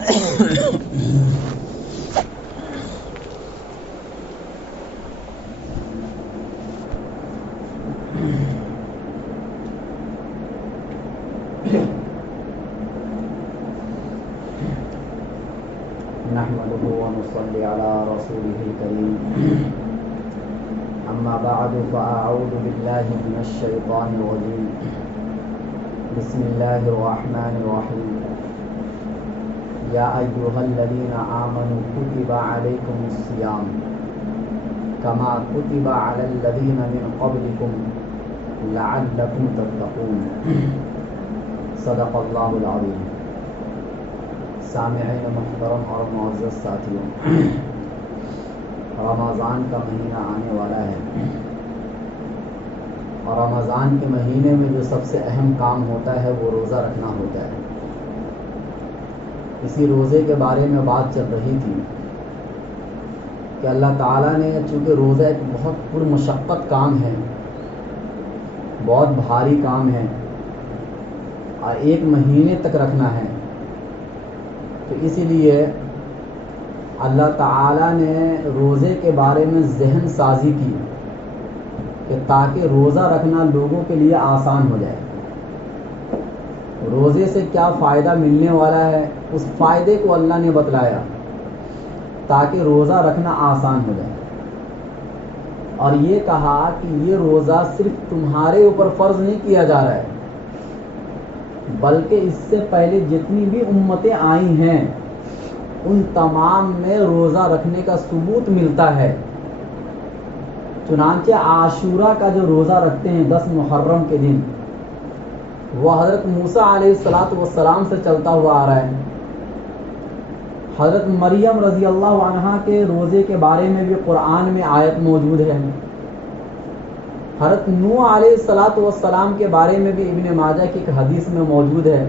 نحمده ونصلي على رسوله الكريم أما بعد فأعوذ بالله من الشيطان الرجيم بسم الله الرحمن الرحيم يا أيها الذين آمنوا كتب عليكم الصيام كما كتب على الذين من قبلكم لعلكم تتقون صدق الله العظيم. سامعین محترم اور معزز ساتھیوں، رمضان کا مہینہ آنے والا ہے اور رمضان کے مہینے میں جو سب سے اہم کام ہوتا ہے وہ روزہ رکھنا ہوتا ہے. اسی روزے کے بارے میں بات چل رہی تھی کہ اللہ تعالیٰ نے چونکہ روزہ ایک بہت پرمشقت کام ہے، بہت بھاری کام ہے اور 1 مہینے تک رکھنا ہے، تو اسی لیے اللہ تعالیٰ نے روزے کے بارے میں ذہن سازی کی کہ تاکہ روزہ رکھنا لوگوں کے لیے آسان ہو جائے. روزے سے کیا فائدہ ملنے والا ہے اس فائدے کو اللہ نے بتلایا تاکہ روزہ رکھنا آسان ہو جائے، اور یہ کہا کہ یہ روزہ صرف تمہارے اوپر فرض نہیں کیا جا رہا ہے بلکہ اس سے پہلے جتنی بھی امتیں آئی ہیں ان تمام میں روزہ رکھنے کا ثبوت ملتا ہے. چنانچہ عاشورہ کا جو روزہ رکھتے ہیں 10 محرم کے دن، وہ حضرت موسیٰ علیہ السلام سے چلتا ہوا آ رہا ہے. حضرت مریم رضی اللہ عنہا کے روزے کے بارے میں بھی قرآن میں آیت موجود ہے. حضرت نوح علیہ السلام کے بارے میں بھی ابن ماجہ کی ایک حدیث میں موجود ہے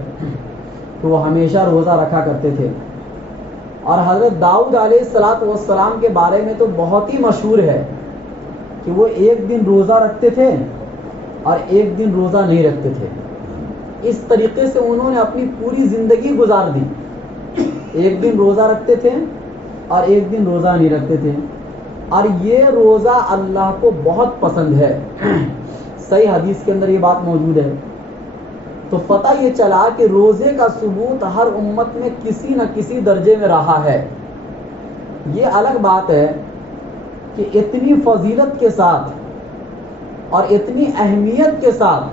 کہ وہ ہمیشہ روزہ رکھا کرتے تھے. اور حضرت داؤد علیہ السلام کے بارے میں تو بہت ہی مشہور ہے کہ وہ 1 دن روزہ رکھتے تھے اور 1 دن روزہ نہیں رکھتے تھے. اس طریقے سے انہوں نے اپنی پوری زندگی گزار دی. 1 دن روزہ رکھتے تھے اور 1 دن روزہ نہیں رکھتے تھے، اور یہ روزہ اللہ کو بہت پسند ہے. صحیح حدیث کے اندر یہ بات موجود ہے. تو پتہ یہ چلا کہ روزے کا ثبوت ہر امت میں کسی نہ کسی درجے میں رہا ہے. یہ الگ بات ہے کہ اتنی فضیلت کے ساتھ اور اتنی اہمیت کے ساتھ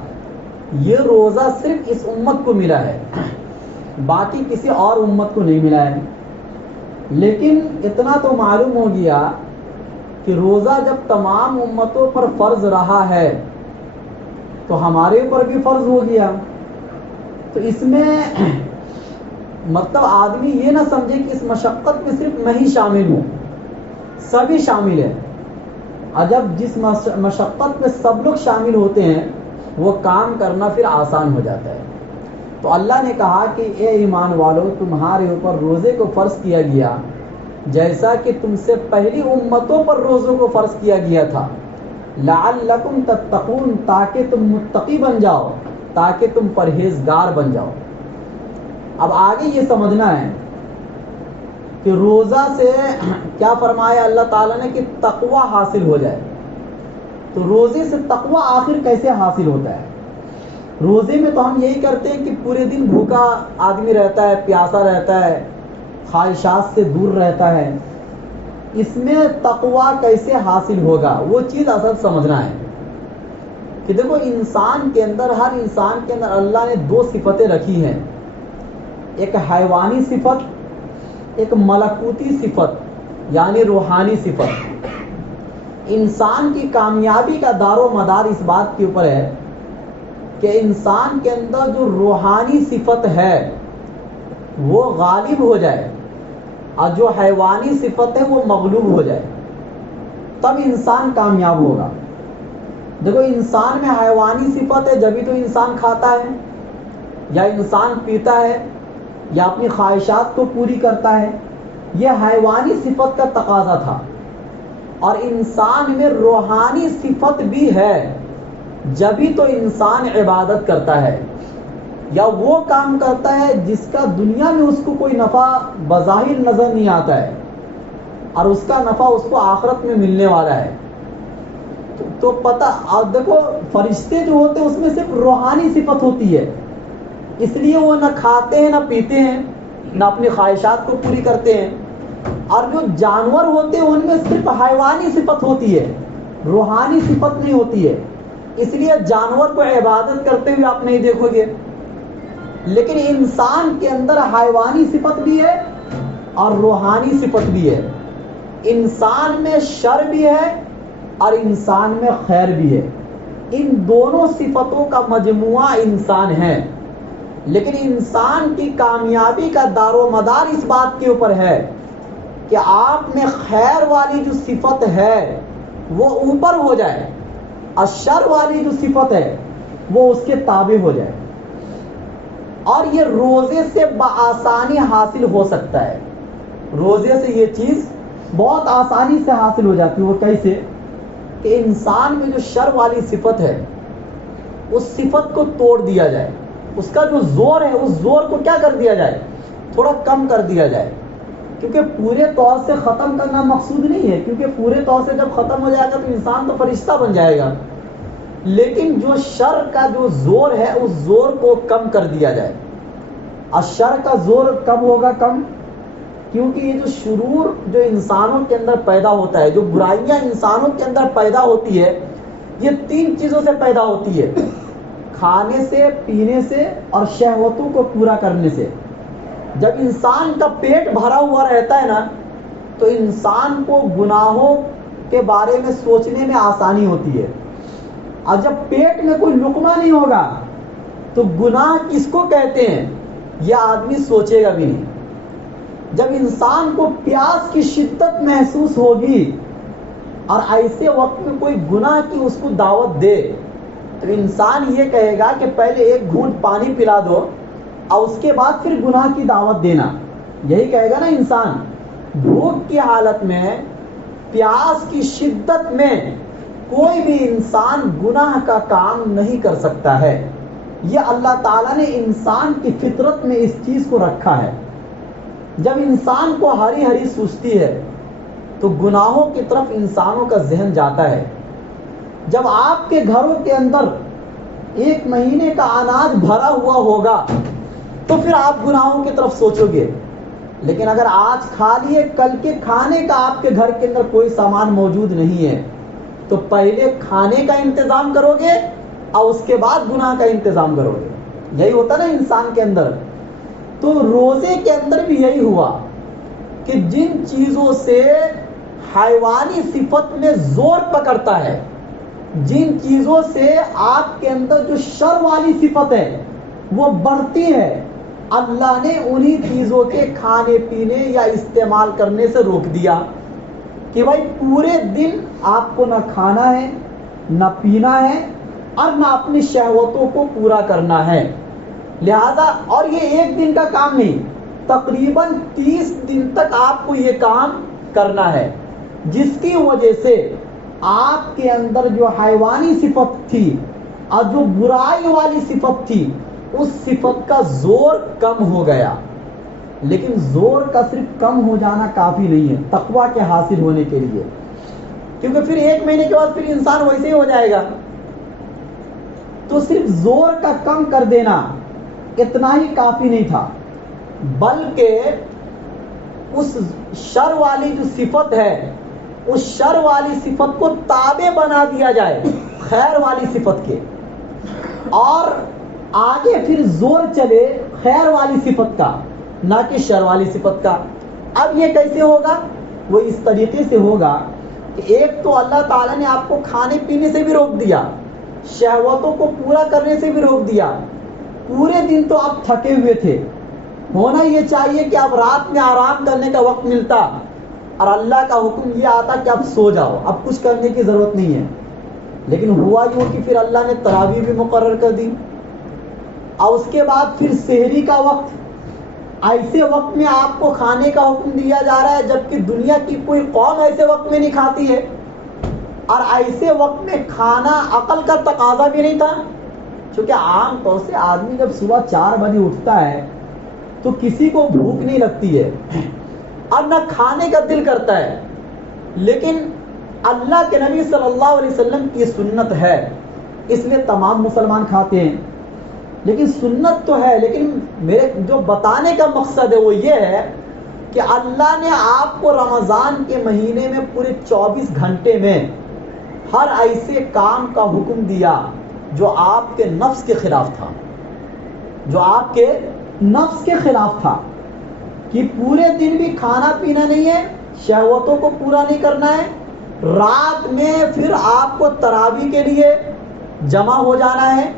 یہ روزہ صرف اس امت کو ملا ہے، باقی کسی اور امت کو نہیں ملا ہے. لیکن اتنا تو معلوم ہو گیا کہ روزہ جب تمام امتوں پر فرض رہا ہے تو ہمارے اوپر بھی فرض ہو گیا. تو اس میں مطلب آدمی یہ نہ سمجھے کہ اس مشقت میں صرف میں ہی شامل ہوں، سبھی شامل ہیں. اور جب جس مشقت میں سب لوگ شامل ہوتے ہیں وہ کام کرنا پھر آسان ہو جاتا ہے. تو اللہ نے کہا کہ اے ایمان والو، تمہارے اوپر روزے کو فرض کیا گیا جیسا کہ تم سے پہلی امتوں پر روزوں کو فرض کیا گیا تھا، لعلکم تتقون، تاکہ تم متقی بن جاؤ، تاکہ تم پرہیزگار بن جاؤ. اب آگے یہ سمجھنا ہے کہ روزہ سے کیا فرمایا اللہ تعالیٰ نے کہ تقوی حاصل ہو جائے. تو روزے سے تقوی آخر کیسے حاصل ہوتا ہے؟ روزے میں تو ہم یہی کرتے ہیں کہ پورے دن بھوکا آدمی رہتا ہے، پیاسا رہتا ہے، خواہشات سے دور رہتا ہے. اس میں تقوی کیسے حاصل ہوگا وہ چیز اصل سمجھنا ہے کہ دیکھو انسان کے اندر، ہر انسان کے اندر اللہ نے 2 صفتیں رکھی ہیں، ایک حیوانی صفت، ایک ملکوتی صفت یعنی روحانی صفت. انسان کی کامیابی کا دار و مدار اس بات کے اوپر ہے کہ انسان کے اندر جو روحانی صفت ہے وہ غالب ہو جائے اور جو حیوانی صفت ہے وہ مغلوب ہو جائے، تب انسان کامیاب ہوگا. دیکھو انسان میں حیوانی صفت ہے جبھی تو انسان کھاتا ہے یا انسان پیتا ہے یا اپنی خواہشات کو پوری کرتا ہے، یہ حیوانی صفت کا تقاضا تھا. اور انسان میں روحانی صفت بھی ہے جبھی تو انسان عبادت کرتا ہے. یا وہ کام کرتا ہے جس کا دنیا میں اس کو کوئی نفع بظاہر نظر نہیں آتا ہے اور اس کا نفع اس کو آخرت میں ملنے والا ہے، تو پتہ دیکھو فرشتے جو ہوتے ہیں اس میں صرف روحانی صفت ہوتی ہے، اس لیے وہ نہ کھاتے ہیں نہ پیتے ہیں نہ اپنی خواہشات کو پوری کرتے ہیں، اور جو جانور ہوتے ہیں ان میں صرف حیوانی صفت ہوتی ہے، روحانی صفت نہیں ہوتی ہے، اس لیے جانور کو عبادت کرتے ہوئے آپ نہیں دیکھو گے، لیکن انسان کے اندر حیوانی صفت بھی ہے اور روحانی صفت بھی ہے، انسان میں شر بھی ہے اور انسان میں خیر بھی ہے، ان دونوں صفتوں کا مجموعہ انسان ہے، لیکن انسان کی کامیابی کا دار و مدار اس بات کے اوپر ہے کہ آپ میں خیر والی جو صفت ہے وہ اوپر ہو جائے اور شر والی جو صفت ہے وہ اس کے تابع ہو جائے، اور یہ روزے سے بآسانی حاصل ہو سکتا ہے، روزے سے یہ چیز بہت آسانی سے حاصل ہو جاتی ہے۔ وہ کیسے کہ انسان میں جو شر والی صفت ہے اس صفت کو توڑ دیا جائے، اس کا جو زور ہے اس زور کو کیا کر دیا جائے، تھوڑا کم کر دیا جائے، کیونکہ پورے طور سے ختم کرنا مقصود نہیں ہے، کیونکہ پورے طور سے جب ختم ہو جائے گا تو انسان تو فرشتہ بن جائے گا، لیکن جو شر کا جو زور ہے اس زور کو کم کر دیا جائے۔ اور شر کا زور کب ہوگا کم؟ کیونکہ یہ جو شرور جو انسانوں کے اندر پیدا ہوتا ہے، جو برائیاں انسانوں کے اندر پیدا ہوتی ہے، یہ تین چیزوں سے پیدا ہوتی ہے، کھانے سے، پینے سے اور شہوتوں کو پورا کرنے سے۔ جب انسان کا پیٹ بھرا ہوا رہتا ہے نا تو انسان کو گناہوں کے بارے میں سوچنے میں آسانی ہوتی ہے، اور جب پیٹ میں کوئی لقمہ نہیں ہوگا تو گناہ کس کو کہتے ہیں یہ آدمی سوچے گا بھی نہیں۔ جب انسان کو پیاس کی شدت محسوس ہوگی اور ایسے وقت میں کوئی گناہ کی اس کو دعوت دے تو انسان یہ کہے گا کہ پہلے ایک گھونٹ پانی پلا دو اور اس کے بعد پھر گناہ کی دعوت دینا، یہی کہے گا نا انسان۔ بھوک کی حالت میں، پیاس کی شدت میں کوئی بھی انسان گناہ کا کام نہیں کر سکتا ہے، یہ اللہ تعالیٰ نے انسان کی فطرت میں اس چیز کو رکھا ہے۔ جب انسان کو ہری ہری سوچتی ہے تو گناہوں کی طرف انسانوں کا ذہن جاتا ہے۔ جب آپ کے گھروں کے اندر ایک مہینے کا اناج بھرا ہوا ہوگا تو پھر آپ گناہوں کی طرف سوچو گے، لیکن اگر آج کھا لیے کل کے کھانے کا آپ کے گھر کے اندر کوئی سامان موجود نہیں ہے تو پہلے کھانے کا انتظام کرو گے اور اس کے بعد گناہ کا انتظام کرو گے، یہی ہوتا نا انسان کے اندر۔ تو روزے کے اندر بھی یہی ہوا کہ جن چیزوں سے حیوانی صفت میں زور پکڑتا ہے، جن چیزوں سے آپ کے اندر جو شر والی صفت ہے وہ بڑھتی ہے، اللہ نے انہی چیزوں کے کھانے پینے یا استعمال کرنے سے روک دیا کہ بھائی پورے دن آپ کو نہ کھانا ہے نہ پینا ہے اور نہ اپنی شہوتوں کو پورا کرنا ہے، لہذا اور یہ ایک دن کا کام نہیں، تقریباً 30 دن تک آپ کو یہ کام کرنا ہے، جس کی وجہ سے آپ کے اندر جو حیوانی صفت تھی اور جو برائی والی صفت تھی اس صفت کا زور کم ہو گیا۔ لیکن زور کا صرف کم ہو جانا کافی نہیں ہے تقویٰ کے حاصل ہونے کے لیے، کیونکہ پھر ایک مہینے کے بعد پھر انسان ویسے ہی ہو جائے گا۔ تو صرف زور کا کم کر دینا اتنا ہی کافی نہیں تھا، بلکہ اس شر والی جو صفت ہے اس شر والی صفت کو تابع بنا دیا جائے خیر والی صفت کے، اور آگے پھر زور چلے خیر والی صفت کا نہ کہ شر والی صفت کا۔ اب یہ کیسے ہوگا؟ وہ اس طریقے سے ہوگا کہ ایک تو اللہ تعالیٰ نے آپ کو کھانے پینے سے بھی روک دیا، شہوتوں کو پورا کرنے سے بھی روک دیا، پورے دن تو آپ تھکے ہوئے تھے، ہونا یہ چاہیے کہ اب رات میں آرام کرنے کا وقت ملتا اور اللہ کا حکم یہ آتا کہ اب سو جاؤ، اب کچھ کرنے کی ضرورت نہیں ہے، لیکن ہوا یوں کہ پھر اللہ نے تراویح بھی مقرر کر دی، اور اس کے بعد پھر سحری کا وقت، ایسے وقت میں آپ کو کھانے کا حکم دیا جا رہا ہے جبکہ دنیا کی کوئی قوم ایسے وقت میں نہیں کھاتی ہے، اور ایسے وقت میں کھانا عقل کا تقاضا بھی نہیں تھا، چونکہ عام طور سے آدمی جب صبح 4 بجے اٹھتا ہے تو کسی کو بھوک نہیں لگتی ہے اور نہ کھانے کا دل کرتا ہے، لیکن اللہ کے نبی صلی اللہ علیہ وسلم کی سنت ہے، اس لیے تمام مسلمان کھاتے ہیں۔ لیکن سنت تو ہے، لیکن میرے جو بتانے کا مقصد ہے وہ یہ ہے کہ اللہ نے آپ کو رمضان کے مہینے میں پورے 24 گھنٹے میں ہر ایسے کام کا حکم دیا جو آپ کے نفس کے خلاف تھا، جو آپ کے نفس کے خلاف تھا، کہ پورے دن بھی کھانا پینا نہیں ہے، شہوتوں کو پورا نہیں کرنا ہے، رات میں پھر آپ کو تراویح کے لیے جمع ہو جانا ہے،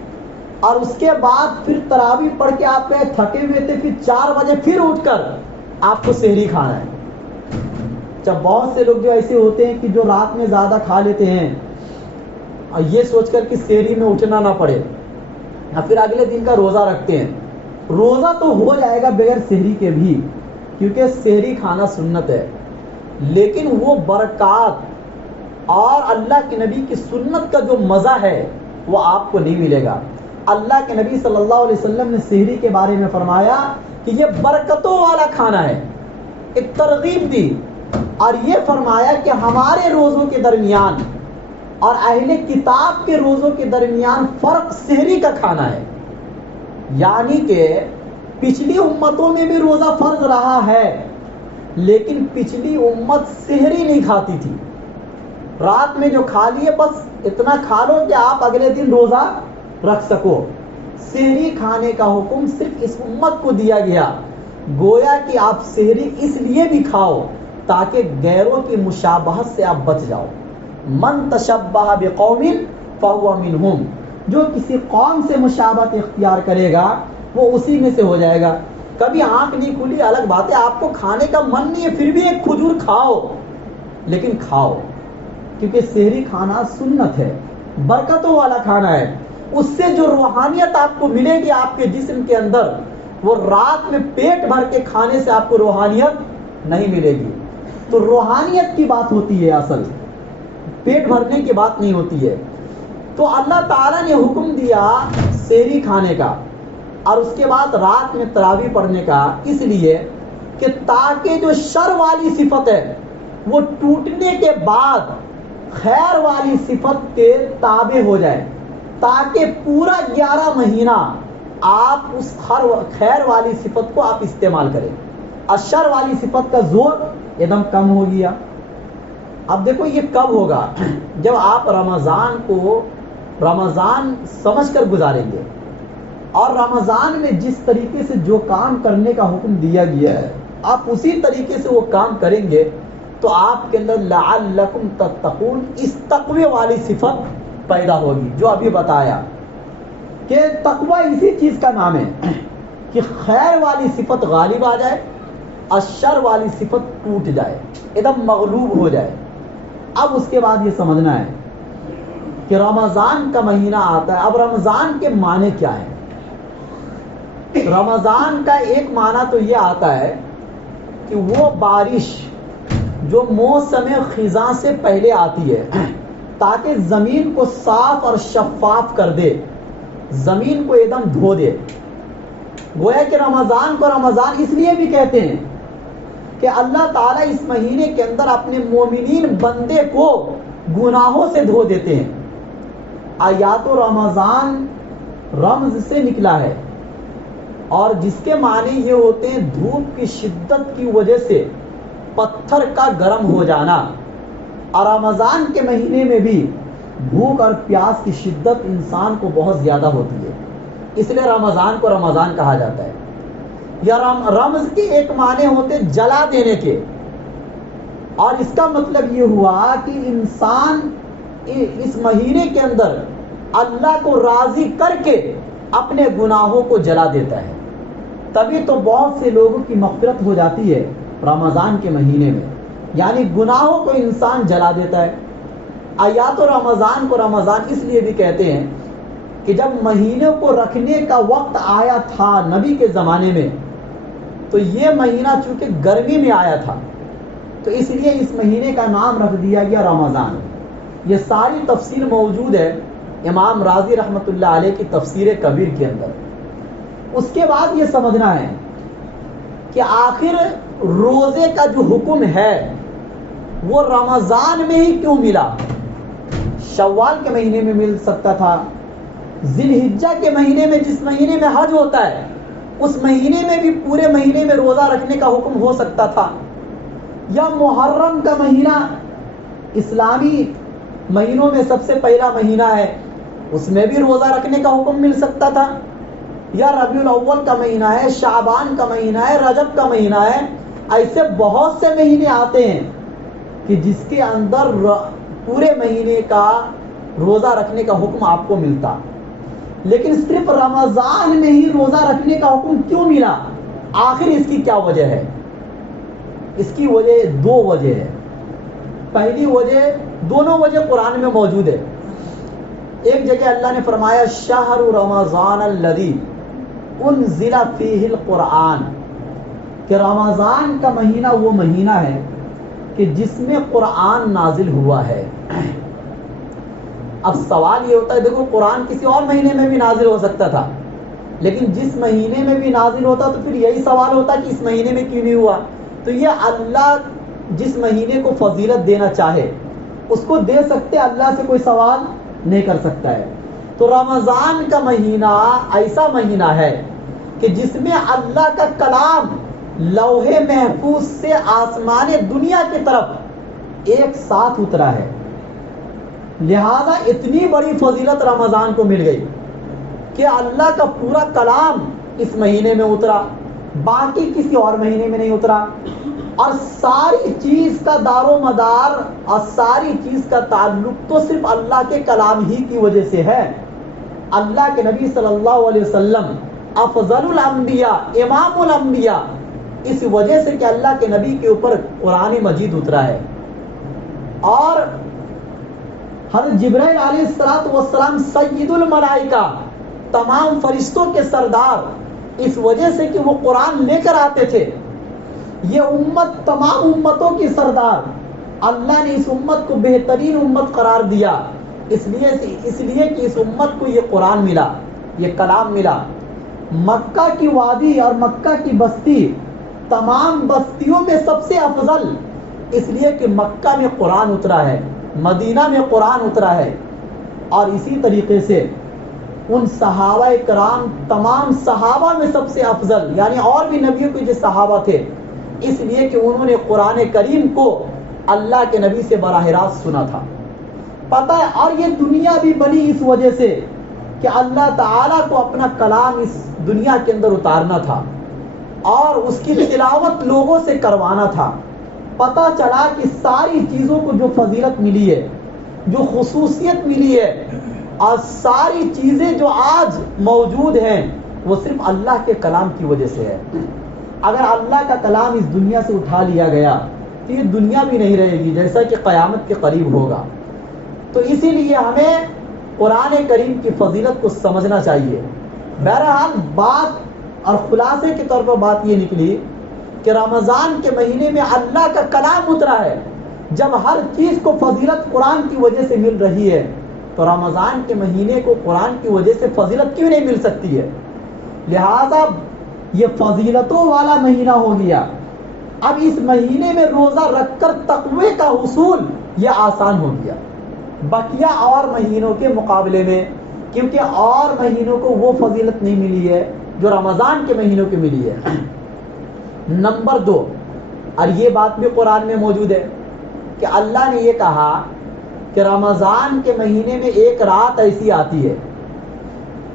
اور اس کے بعد پھر تراویح پڑھ کے آپ کہیں تھکے ہوئے تھے، پھر 4 بجے پھر اٹھ کر آپ کو سحری کھانا ہے۔ جب بہت سے لوگ جو ایسے ہوتے ہیں کہ جو رات میں زیادہ کھا لیتے ہیں اور یہ سوچ کر کہ سحری میں اٹھنا نہ پڑے، اور پھر اگلے دن کا روزہ رکھتے ہیں۔ روزہ تو ہو جائے گا بغیر سحری کے بھی، کیونکہ سحری کھانا سنت ہے، لیکن وہ برکات اور اللہ کے نبی کی سنت کا جو مزہ ہے وہ آپ کو نہیں ملے گا۔ اللہ کے نبی صلی اللہ علیہ وسلم نے سحری کے بارے میں فرمایا کہ یہ برکتوں والا کھانا ہے، ایک ترغیب دی، اور یہ فرمایا کہ ہمارے روزوں کے درمیان اور اہل کتاب کے روزوں کے درمیان فرق سحری کا کھانا ہے، یعنی کہ پچھلی امتوں میں بھی روزہ فرض رہا ہے، لیکن پچھلی امت سحری نہیں کھاتی تھی، رات میں جو کھا لیے بس اتنا کھا لو کہ آپ اگلے دن روزہ رکھ سکو۔ سحری کھانے کا حکم صرف اس امت کو دیا گیا، گویا کہ آپ سحری اس لیے بھی کھاؤ تاکہ غیروں کی مشابہت سے آپ بچ جاؤ۔ من تشبہ بقوم فہو منہم، جو کسی قوم سے مشابہت اختیار کرے گا وہ اسی میں سے ہو جائے گا۔ کبھی آنکھ نہیں کھلی الگ بات ہے، آپ کو کھانے کا من نہیں ہے پھر بھی ایک کھجور کھاؤ، لیکن کھاؤ، کیونکہ سحری کھانا سنت ہے، برکتوں والا کھانا ہے۔ اس سے جو روحانیت آپ کو ملے گی آپ کے جسم کے اندر، وہ رات میں پیٹ بھر کے کھانے سے آپ کو روحانیت نہیں ملے گی۔ تو روحانیت کی بات ہوتی ہے، اصل پیٹ بھرنے کی بات نہیں ہوتی ہے۔ تو اللہ تعالیٰ نے حکم دیا سحری کھانے کا اور اس کے بعد رات میں تراویح پڑھنے کا، اس لیے کہ تاکہ جو شر والی صفت ہے وہ ٹوٹنے کے بعد خیر والی صفت کے تابع ہو جائے، تاکہ پورا 11 مہینہ آپ اس خیر والی صفت کو آپ استعمال کریں، اور شر والی صفت کا زور ایک دم کم ہو گیا۔ اب دیکھو یہ کب ہوگا؟ جب آپ رمضان کو رمضان سمجھ کر گزاریں گے، اور رمضان میں جس طریقے سے جو کام کرنے کا حکم دیا گیا ہے آپ اسی طریقے سے وہ کام کریں گے تو آپ کے اندر لعلکم تتقون، اس تقوی والی صفت پیدا ہوگی جو ابھی بتایا کہ تقوی اسی چیز کا نام ہے کہ خیر والی صفت غالب آ جائے اور شر والی صفت ٹوٹ جائے، ایک دم مغلوب ہو جائے۔ اب اس کے بعد یہ سمجھنا ہے کہ رمضان کا مہینہ آتا ہے۔ اب رمضان کے معنی کیا ہے؟ رمضان کا ایک معنی تو یہ آتا ہے کہ وہ بارش جو موسم خزاں سے پہلے آتی ہے تاکہ زمین کو صاف اور شفاف کر دے، زمین کو ایک دم دھو دے۔ گویا کہ رمضان کو رمضان اس لیے بھی کہتے ہیں کہ اللہ تعالیٰ اس مہینے کے اندر اپنے مومنین بندے کو گناہوں سے دھو دیتے ہیں۔ آیات رمضان رمز سے نکلا ہے، اور جس کے معنی یہ ہوتے ہیں دھوپ کی شدت کی وجہ سے پتھر کا گرم ہو جانا، اور رمضان کے مہینے میں بھی بھوک اور پیاس کی شدت انسان کو بہت زیادہ ہوتی ہے، اس لیے رمضان کو رمضان کہا جاتا ہے۔ یا رمز کے ایک معنی ہوتے جلا دینے کے، اور اس کا مطلب یہ ہوا کہ انسان اس مہینے کے اندر اللہ کو راضی کر کے اپنے گناہوں کو جلا دیتا ہے، تبھی تو بہت سے لوگوں کی مغفرت ہو جاتی ہے رمضان کے مہینے میں، یعنی گناہوں کو انسان جلا دیتا ہے۔ آیات رمضان کو رمضان اس لیے بھی کہتے ہیں کہ جب مہینوں کو رکھنے کا وقت آیا تھا نبی کے زمانے میں، تو یہ مہینہ چونکہ گرمی میں آیا تھا تو اس لیے اس مہینے کا نام رکھ دیا گیا رمضان۔ یہ ساری تفصیل موجود ہے امام راضی رحمۃ اللہ علیہ کی تفسیر کبیر کے اندر. اس کے بعد یہ سمجھنا ہے کہ آخر روزے کا جو حکم ہے وہ رمضان میں ہی کیوں ملا؟ شوال کے مہینے میں مل سکتا تھا، ذی الحجہ کے مہینے میں جس مہینے میں حج ہوتا ہے اس مہینے میں بھی پورے مہینے میں روزہ رکھنے کا حکم ہو سکتا تھا، یا محرم کا مہینہ اسلامی مہینوں میں سب سے پہلا مہینہ ہے اس میں بھی روزہ رکھنے کا حکم مل سکتا تھا، یا ربیع الاول کا مہینہ ہے، شعبان کا مہینہ ہے، رجب کا مہینہ ہے. ایسے بہت سے مہینے آتے ہیں کہ جس کے اندر پورے مہینے کا روزہ رکھنے کا حکم آپ کو ملتا، لیکن صرف رمضان میں ہی روزہ رکھنے کا حکم کیوں ملا؟ آخر اس کی کیا وجہ ہے؟ اس کی وجہ دو وجہ ہے. پہلی وجہ، دونوں وجہ قرآن میں موجود ہے. ایک جگہ اللہ نے فرمایا شہر رمضان الذی انزل فیہ القرآن، کہ رمضان کا مہینہ وہ مہینہ ہے کہ جس میں قرآن نازل ہوا ہے. اب سوال یہ ہوتا ہے، دیکھو قرآن کسی اور مہینے میں بھی نازل ہو سکتا تھا، لیکن جس مہینے میں بھی نازل ہوتا تو پھر یہی سوال ہوتا کہ اس مہینے میں کیوں نہیں ہوا. تو یہ اللہ جس مہینے کو فضیلت دینا چاہے اس کو دے سکتے، اللہ سے کوئی سوال نہیں کر سکتا ہے. تو رمضان کا مہینہ ایسا مہینہ ہے کہ جس میں اللہ کا کلام لوح محفوظ سے آسمان دنیا کی طرف ایک ساتھ اترا ہے. لہذا اتنی بڑی فضیلت رمضان کو مل گئی کہ اللہ کا پورا کلام اس مہینے میں اترا، باقی کسی اور مہینے میں نہیں اترا. اور ساری چیز کا دار و مدار اور ساری چیز کا تعلق تو صرف اللہ کے کلام ہی کی وجہ سے ہے. اللہ کے نبی صلی اللہ علیہ وسلم افضل الانبیاء، امام الانبیاء، اس وجہ سے کہ اللہ کے نبی کے اوپر قرآن مجید اترا ہے. اور حضرت جبرائیل علیہ السلام سید الملائکہ، تمام فرشتوں کے سردار، اس وجہ سے کہ وہ قرآن لے کر آتے تھے. یہ امت تمام امتوں کی سردار، اللہ نے اس امت کو بہترین امت قرار دیا اس لیے کہ اس امت کو یہ قرآن ملا، یہ کلام ملا. مکہ کی وادی اور مکہ کی بستی تمام بستیوں میں سب سے افضل اس لیے کہ مکہ میں قرآن اترا ہے، مدینہ میں قرآن اترا ہے. اور اسی طریقے سے ان صحابہ کرام تمام صحابہ میں سب سے افضل، یعنی اور بھی نبیوں کے جو صحابہ تھے، اس لیے کہ انہوں نے قرآن کریم کو اللہ کے نبی سے براہ راست سنا تھا. پتہ ہے، اور یہ دنیا بھی بنی اس وجہ سے کہ اللہ تعالیٰ کو اپنا کلام اس دنیا کے اندر اتارنا تھا اور اس کی تلاوت لوگوں سے کروانا تھا. پتہ چلا کہ ساری چیزوں کو جو فضیلت ملی ہے، جو خصوصیت ملی ہے، اور ساری چیزیں جو آج موجود ہیں وہ صرف اللہ کے کلام کی وجہ سے ہے. اگر اللہ کا کلام اس دنیا سے اٹھا لیا گیا تو یہ دنیا بھی نہیں رہے گی، جیسا کہ قیامت کے قریب ہوگا. تو اسی لیے ہمیں قرآن کریم کی فضیلت کو سمجھنا چاہیے. بہرحال بات اور خلاصے کے طور پر بات یہ نکلی کہ رمضان کے مہینے میں اللہ کا کلام اترا ہے. جب ہر چیز کو فضیلت قرآن کی وجہ سے مل رہی ہے تو رمضان کے مہینے کو قرآن کی وجہ سے فضیلت کیوں نہیں مل سکتی ہے؟ لہذا یہ فضیلتوں والا مہینہ ہو گیا. اب اس مہینے میں روزہ رکھ کر تقوی کا حصول یہ آسان ہو گیا بقیہ اور مہینوں کے مقابلے میں، کیونکہ اور مہینوں کو وہ فضیلت نہیں ملی ہے جو رمضان کے مہینوں کی ملی ہے. نمبر 2، اور یہ بات بھی قرآن میں موجود ہے کہ اللہ نے یہ کہا کہ رمضان کے مہینے میں ایک رات ایسی آتی ہے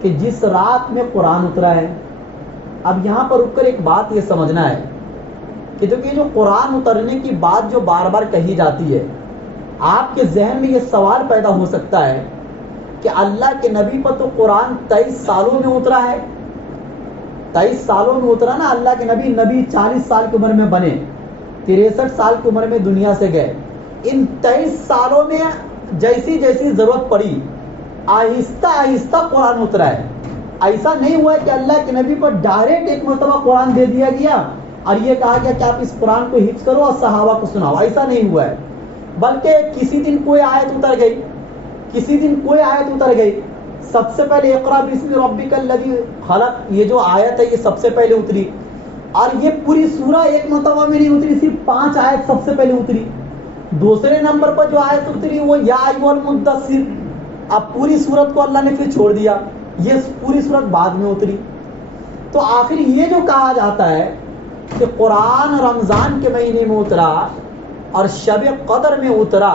کہ جس رات میں قرآن اترا ہے. اب یہاں پر رک کر ایک بات یہ سمجھنا ہے کہ جو قرآن اترنے کی بات جو بار بار کہی جاتی ہے، آپ کے ذہن میں یہ سوال پیدا ہو سکتا ہے کہ اللہ کے نبی پر تو قرآن 23 سالوں میں اترا ہے. 23 سالوں میں اترا نا. اللہ کے نبی 40 سال کی عمر میں بنے، 63 سال کی عمر میں دنیا سے گئے. ان 23 سالوں میں جیسی جیسی ضرورت پڑی آہستہ آہستہ قرآن اترا ہے. ایسا نہیں ہوا ہے کہ اللہ کے نبی پر ڈائریکٹ ایک مرتبہ قرآن دے دیا گیا اور یہ کہا گیا کہ آپ اس قرآن کو حفظ کرو اور صحابہ کو سناؤ. ایسا نہیں ہوا ہے، بلکہ کسی دن کوئی آیت اتر گئی، کسی دن کوئی آیت اتر گئی, سب سے پہلے اقرا بسم ربک الذی خلق, یہ جو آیت ہے یہ سب سے پہلے اتری, اور یہ پوری سورہ ایک مرتبہ میں نہیں اتری, صرف 5 آیت سب سے پہلے اتری. دوسرے نمبر پر جو آیت اتری وہ یا ایھا المدثر, اب پوری سورت کو اللہ نے پھر چھوڑ دیا, یہ پوری سورت بعد میں اتری. تو آخر یہ جو کہا جاتا ہے کہ قرآن رمضان کے مہینے میں اترا اور شب قدر میں اترا,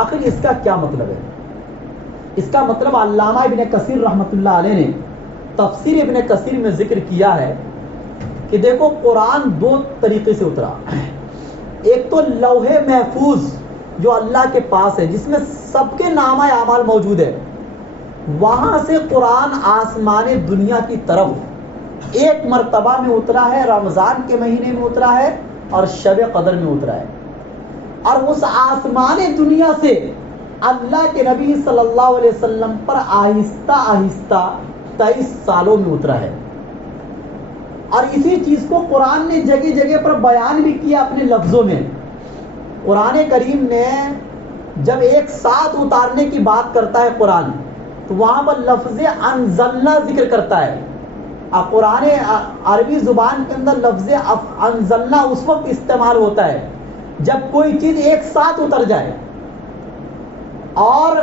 آخر اس کا کیا مطلب ہے؟ اس کا مطلب علامہ ابن کثیر رحمۃ اللہ علیہ نے تفسیر ابن کثیر میں ذکر کیا ہے کہ دیکھو قرآن 2 طریقے سے اترا. ایک تو لوح محفوظ جو اللہ کے پاس ہے, جس میں سب کے نامہ اعمال موجود ہے, وہاں سے قرآن آسمان دنیا کی طرف ایک مرتبہ میں اترا ہے, رمضان کے مہینے میں اترا ہے اور شب قدر میں اترا ہے. اور اس آسمان دنیا سے اللہ کے نبی صلی اللہ علیہ وسلم پر آہستہ آہستہ 23 سالوں میں اترا ہے. اور اسی چیز کو قرآن نے جگہ جگہ پر بیان بھی کیا اپنے لفظوں میں. قرآن کریم نے جب ایک ساتھ اتارنے کی بات کرتا ہے قرآن, تو وہاں پر لفظ انزلنا ذکر کرتا ہے. قرآن عربی زبان کے اندر لفظ انزلنا اس وقت استعمال ہوتا ہے جب کوئی چیز ایک ساتھ اتر جائے, اور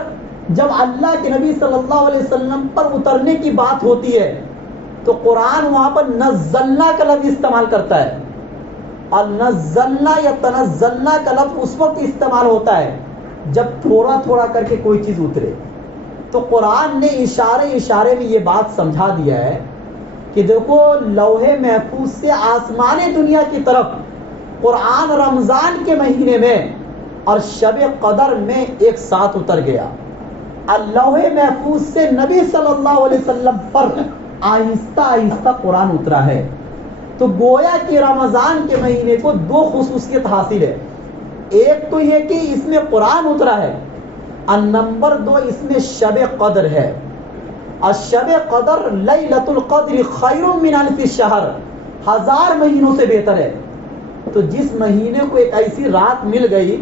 جب اللہ کے نبی صلی اللہ علیہ وسلم پر اترنے کی بات ہوتی ہے تو قرآن وہاں پر نزلنا کا لفظ استعمال کرتا ہے. اور نزلنا یا تنزلنا کا لفظ اس وقت استعمال ہوتا ہے جب تھوڑا تھوڑا کر کے کوئی چیز اترے. تو قرآن نے اشارے میں یہ بات سمجھا دیا ہے کہ دیکھو لوح محفوظ سے آسمان دنیا کی طرف قرآن رمضان کے مہینے میں اور شب قدر میں ایک ساتھ اتر گیا. لوح محفوظ سے نبی صلی اللہ علیہ وسلم پر آہستہ آہستہ قرآن اترا ہے. تو گویا کہ رمضان کے مہینے کو 2 خصوصیت حاصل ہے. ایک تو یہ کہ اس میں قرآن اترا ہے, اور نمبر 2 اس میں شب قدر ہے. اور شب قدر لیلۃ القدر خیر من الف شہر, 1000 مہینوں سے بہتر ہے. تو جس مہینے کو ایک ایسی رات مل گئی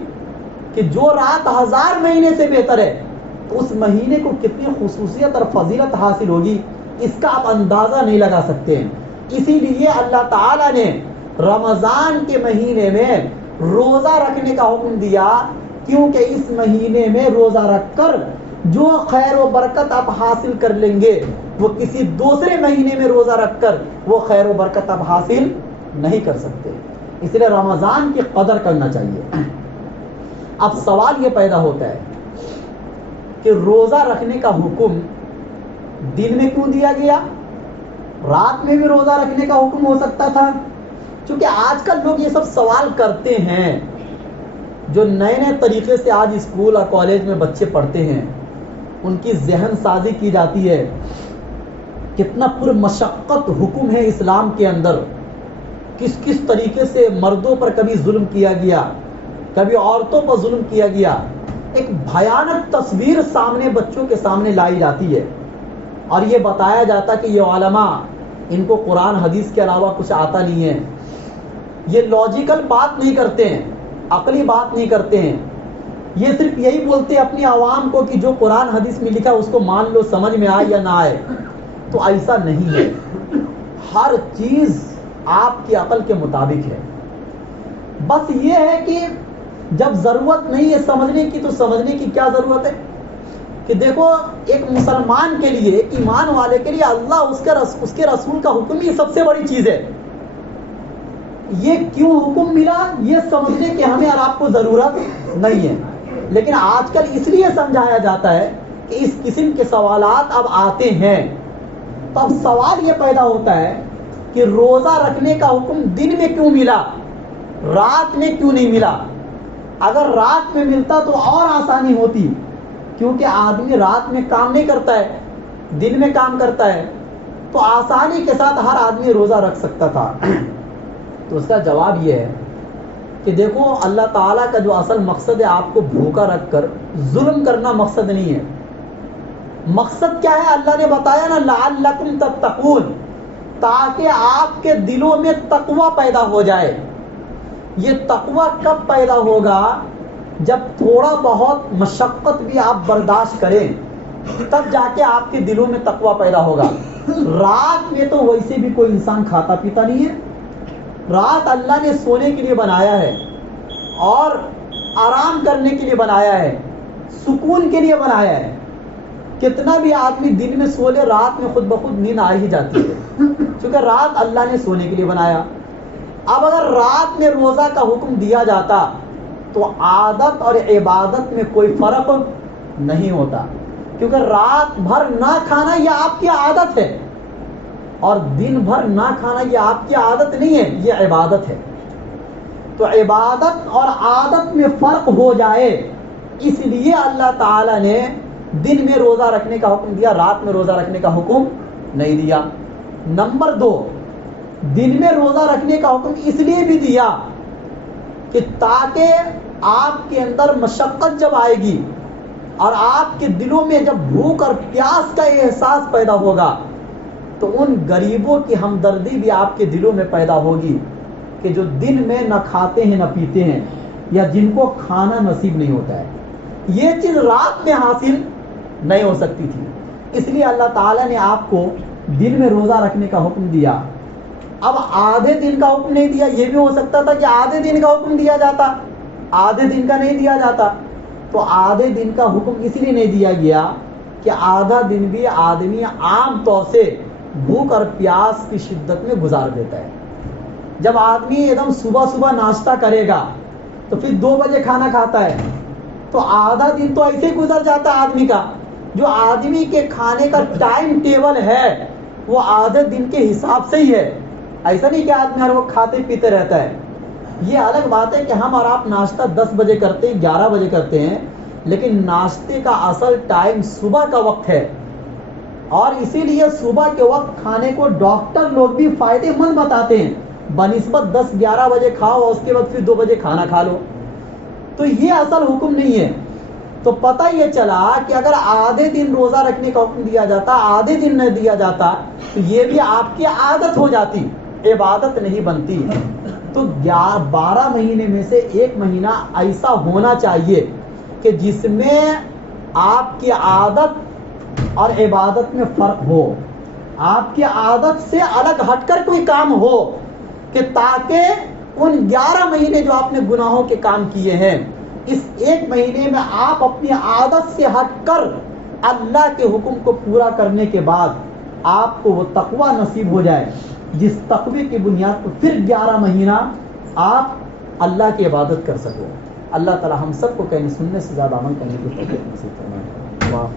کہ جو رات 1000 مہینے سے بہتر ہے, تو اس مہینے کو کتنی خصوصیت اور فضیلت حاصل ہوگی اس کا آپ اندازہ نہیں لگا سکتے ہیں. اسی لیے اللہ تعالیٰ نے رمضان کے مہینے میں روزہ رکھنے کا حکم دیا, کیونکہ اس مہینے میں روزہ رکھ کر جو خیر و برکت آپ حاصل کر لیں گے وہ کسی دوسرے مہینے میں روزہ رکھ کر وہ خیر و برکت آپ حاصل نہیں کر سکتے. اس لیے رمضان کی قدر کرنا چاہیے. اب سوال یہ پیدا ہوتا ہے کہ روزہ رکھنے کا حکم دن میں کیوں دیا گیا؟ رات میں بھی روزہ رکھنے کا حکم ہو سکتا تھا. چونکہ آج کل لوگ یہ سب سوال کرتے ہیں, جو نئے نئے طریقے سے آج اسکول اور کالج میں بچے پڑھتے ہیں, ان کی ذہن سازی کی جاتی ہے. کتنا پر مشقت حکم ہے اسلام کے اندر, کس کس طریقے سے مردوں پر کبھی ظلم کیا گیا, کبھی عورتوں پر ظلم کیا گیا. ایک بھیانک تصویر سامنے بچوں کے سامنے لائی جاتی ہے, اور یہ بتایا جاتا کہ یہ علماء ان کو قرآن حدیث کے علاوہ کچھ آتا نہیں ہے, یہ لاجیکل بات نہیں کرتے ہیں, عقلی بات نہیں کرتے ہیں, یہ صرف یہی بولتے ہیں اپنی عوام کو کہ جو قرآن حدیث میں لکھا اس کو مان لو, سمجھ میں آئے یا نہ آئے. تو ایسا نہیں ہے, ہر چیز آپ کی عقل کے مطابق ہے. بس یہ ہے کہ جب ضرورت نہیں ہے سمجھنے کی تو سمجھنے کی کیا ضرورت ہے. کہ دیکھو ایک مسلمان کے لیے, ایک ایمان والے کے لیے اللہ اس کے رسول کا حکم ہی سب سے بڑی چیز ہے. یہ کیوں حکم ملا یہ سمجھنے کی ہمیں اور آپ کو ضرورت نہیں ہے, لیکن آج کل اس لیے سمجھایا جاتا ہے کہ اس قسم کے سوالات اب آتے ہیں. تو اب سوال یہ پیدا ہوتا ہے کہ روزہ رکھنے کا حکم دن میں کیوں ملا, رات میں کیوں نہیں ملا؟ اگر رات میں ملتا تو اور آسانی ہوتی, کیونکہ آدمی رات میں کام نہیں کرتا ہے, دن میں کام کرتا ہے, تو آسانی کے ساتھ ہر آدمی روزہ رکھ سکتا تھا. تو اس کا جواب یہ ہے کہ دیکھو اللہ تعالیٰ کا جو اصل مقصد ہے آپ کو بھوکا رکھ کر ظلم کرنا مقصد نہیں ہے. مقصد کیا ہے؟ اللہ نے بتایا نا لعلکم تتقون, تاکہ آپ کے دلوں میں تقوی پیدا ہو جائے. یہ تقوی کب پیدا ہوگا؟ جب تھوڑا بہت مشقت بھی آپ برداشت کریں تب جا کے آپ کے دلوں میں تقویٰ پیدا ہوگا. رات میں تو ویسے بھی کوئی انسان کھاتا پیتا نہیں ہے. رات اللہ نے سونے کے لیے بنایا ہے اور آرام کرنے کے لیے بنایا ہے, سکون کے لیے بنایا ہے. کتنا بھی آدمی دن میں سو لے, رات میں خود بخود نیند آ ہی جاتی ہے, کیونکہ رات اللہ نے سونے کے لیے بنایا. اب اگر رات میں روزہ کا حکم دیا جاتا تو عادت اور عبادت میں کوئی فرق نہیں ہوتا, کیونکہ رات بھر نہ کھانا یہ آپ کی عادت ہے اور دن بھر نہ کھانا یہ آپ کی عادت نہیں ہے, یہ عبادت ہے. تو عبادت اور عادت میں فرق ہو جائے اس لیے اللہ تعالیٰ نے دن میں روزہ رکھنے کا حکم دیا, رات میں روزہ رکھنے کا حکم نہیں دیا. نمبر 2, دن میں روزہ رکھنے کا حکم اس لیے بھی دیا کہ تاکہ آپ کے اندر مشقت جب آئے گی اور آپ کے دلوں میں جب بھوک اور پیاس کا احساس پیدا ہوگا تو ان غریبوں کی ہمدردی بھی آپ کے دلوں میں پیدا ہوگی کہ جو دن میں نہ کھاتے ہیں نہ پیتے ہیں یا جن کو کھانا نصیب نہیں ہوتا ہے. یہ چیز رات میں حاصل نہیں ہو سکتی تھی, اس لیے اللہ تعالیٰ نے آپ کو دن میں روزہ رکھنے کا حکم دیا. اب آدھے دن کا حکم نہیں دیا, یہ بھی ہو سکتا تھا کہ آدھے دن کا حکم دیا جاتا, آدھے دن کا نہیں دیا جاتا. تو آدھے دن کا حکم اس لیے نہیں دیا گیا کہ آدھا دن بھی آدمی عام طور سے بھوک اور پیاس کی شدت میں گزار دیتا ہے. جب آدمی ایک دم صبح صبح ناشتہ کرے گا تو پھر 2 بجے کھانا کھاتا ہے تو آدھا دن تو ایسے گزر جاتا ہے آدمی کا. جو آدمی کے کھانے کا ٹائم ٹیبل ہے وہ آدھے دن کے حساب سے ہی ہے. ایسا نہیں کہ آدمی ہر وقت کھاتے پیتے رہتا ہے. یہ الگ بات ہے کہ ہم اور آپ ناشتہ 10 بجے کرتے ہیں, 11 بجے کرتے ہیں, لیکن ناشتے کا اصل ٹائم صبح کا وقت ہے اور اسی لیے صبح کے وقت کھانے کو ڈاکٹر لوگ بھی فائدے مند بتاتے ہیں. بنسبت 10-11 بجے کھاؤ اور اس کے بعد پھر 2 بجے کھانا کھا لو. تو یہ اصل حکم نہیں ہے. تو پتہ یہ چلا کہ اگر آدھے دن روزہ رکھنے کا حکم دیا جاتا, آدھے دن نہ دیا جاتا تو یہ بھی آپ کی عادت ہو جاتی, عبادت نہیں بنتی. تو 12 مہینے میں سے 1 مہینہ ایسا ہونا چاہیے کہ جس میں آپ کی عادت اور عبادت میں فرق ہو, آپ کی عادت سے الگ ہٹ کر کوئی کام ہو, کہ تاکہ ان 11 مہینے جو آپ نے گناہوں کے کام کیے ہیں اس 1 مہینے میں آپ اپنی عادت سے ہٹ کر اللہ کے حکم کو پورا کرنے کے بعد آپ کو وہ تقویٰ نصیب ہو جائے جس تقوی کی بنیاد پر پھر 11 مہینہ آپ اللہ کی عبادت کر سکو. اللہ تعالی ہم سب کو کہنے سننے سے زیادہ عمل کرنے کی توفیق نصیب فرمائے. واہ